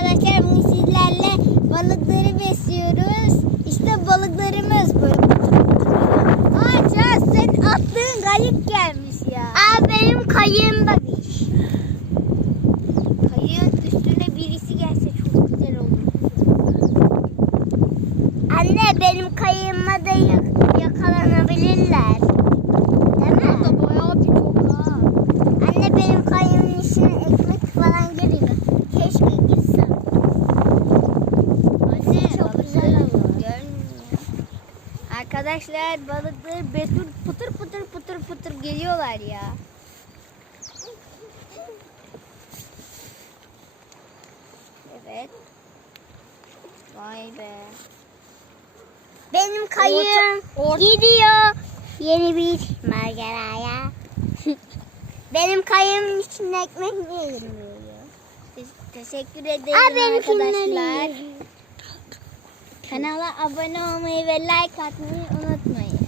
Arkadaşlar bugün sizlerle balıkları besliyoruz. İşte balıklarımız böyle. Aa Can sen attığın kayık gelmiş ya. Aa benim kayığım da bir. Kayığın üstüne birisi gelse çok güzel olur. Anne benim kayığıma da yak- yakalanabilirler. Değil mi? Bu da bayağı bir çok ha. Anne benim kayığımın içine ekmek falan giriyor. Keşke gitsem. Anne Çok balıkları güzel olur. görmüyor. Arkadaşlar balıkları betur pıtır pıtır pıtır pıtır geliyorlar ya. Evet. Vay be. Benim kayığım gidiyor yeni bir maceraya. benim kayığımın içine ekmek niye? Te- teşekkür ederim Aa arkadaşlar. iyi. Kanala abone olmayı ve like atmayı unutmayın.